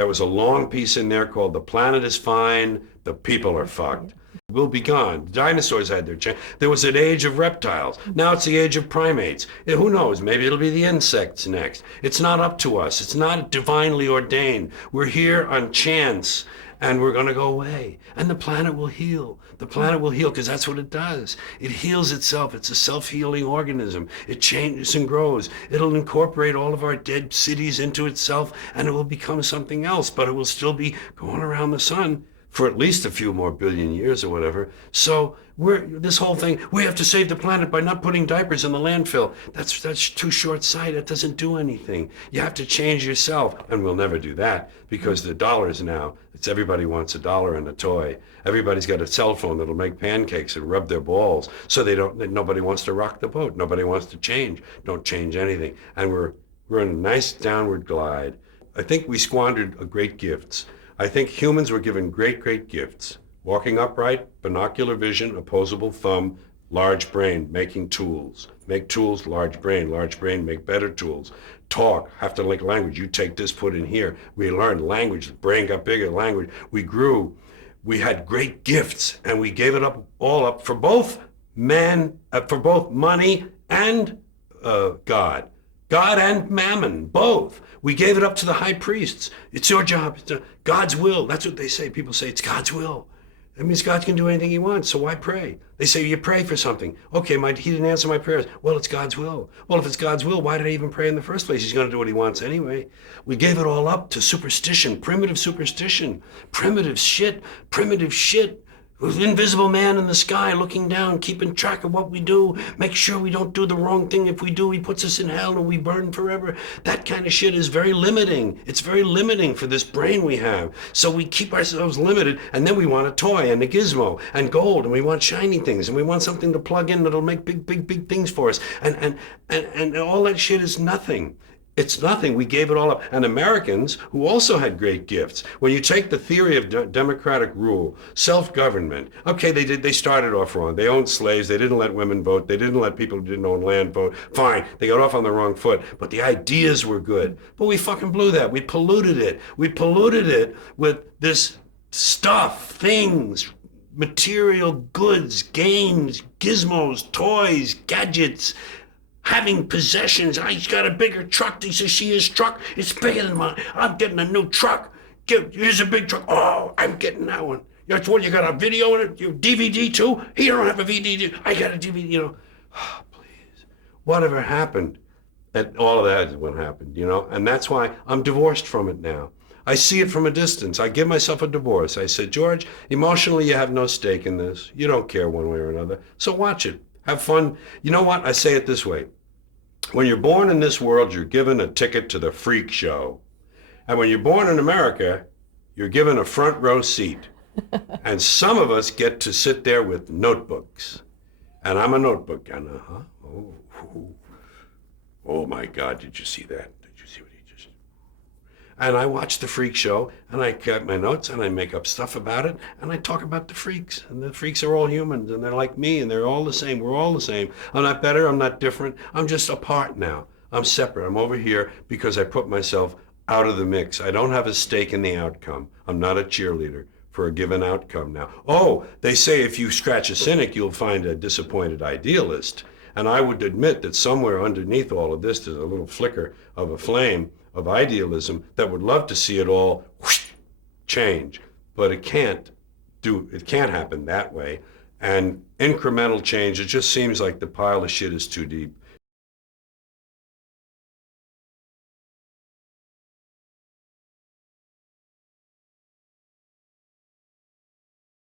There was a long piece in there called "The Planet is Fine, the People are Fucked." We'll be gone. Dinosaurs had their chance. There was an age of reptiles. Now it's the age of primates. Who knows? Maybe it'll be the insects next. It's not up to us. It's not divinely ordained. We're here on chance, and we're going to go away. And the planet will heal. The planet will heal because that's what it does. It heals itself. It's a self-healing organism. It changes and grows. It'll incorporate all of our dead cities into itself, and it will become something else, but it will still be going around the sun for at least a few more billion years or whatever. So this whole thing, we have to save the planet by not putting diapers in the landfill. That's too short-sighted. It doesn't do anything. You have to change yourself. And we'll never do that because the dollars now, everybody wants $1 and a toy. Everybody's got a cell phone that'll make pancakes and rub their balls. So nobody wants to rock the boat. Nobody wants to change. Don't change anything. And we're in a nice downward glide. I think we squandered great gifts. I think humans were given great, great gifts. Walking upright, binocular vision, opposable thumb, large brain, making tools. Make tools, large brain, make better tools. Talk, have to like language. You take this, put in here. We learned language, the brain got bigger, language. We grew. We had great gifts, and we gave it all up for both for both money and God. God and mammon, both. We gave it up to the high priests. It's your job. It's God's will. That's what they say. People say it's God's will. That means God can do anything he wants, so why pray? They say you pray for something. Okay, he didn't answer my prayers. Well, it's God's will. Well, if it's God's will, why did I even pray in the first place? He's going to do what he wants anyway. We gave it all up to superstition, primitive shit. With invisible man in the sky looking down, keeping track of what we do, make sure we don't do the wrong thing. If we do, he puts us in hell and we burn forever. That kind of shit is very limiting. It's very limiting for this brain we have. So we keep ourselves limited, and then we want a toy and a gizmo and gold, and we want shiny things, and we want something to plug in that'll make big things for us. And all that shit is nothing. It's nothing. We gave it all up. And Americans, who also had great gifts, when you take the theory of democratic rule, self-government, okay, they started off wrong. They owned slaves. They didn't let women vote. They didn't let people who didn't own land vote. Fine. They got off on the wrong foot. But the ideas were good. But we fucking blew that. We polluted it. We polluted it with this stuff, things, material goods, games, gizmos, toys, gadgets, having possessions. He's got a bigger truck. He says, see his truck? It's bigger than mine. I'm getting a new truck. Here's a big truck. Oh, I'm getting that one. That's what, you got a video in it? Your DVD too? He don't have a DVD. I got a DVD, Oh, please. Whatever happened? And all of that is what happened, And that's why I'm divorced from it now. I see it from a distance. I give myself a divorce. I said, George, emotionally you have no stake in this. You don't care one way or another. So watch it. Have fun. You know what? I say it this way. When you're born in this world, you're given a ticket to the freak show. And when you're born in America, you're given a front row seat. And some of us get to sit there with notebooks. And I'm a notebook guy. Oh my God, did you see that? Did you see what he just... And I watch the freak show, and I get my notes, and I make up stuff about it, and I talk about the freaks. And the freaks are all humans, and they're like me, and they're all the same. We're all the same. I'm not better. I'm not different. I'm just apart now. I'm separate. I'm over here because I put myself out of the mix. I don't have a stake in the outcome. I'm not a cheerleader for a given outcome now. Oh, they say if you scratch a cynic, you'll find a disappointed idealist. And I would admit that somewhere underneath all of this, there's a little flicker of a flame of idealism that would love to see it all whoosh, change, but it can't happen that way. And incremental change, it just seems like the pile of shit is too deep.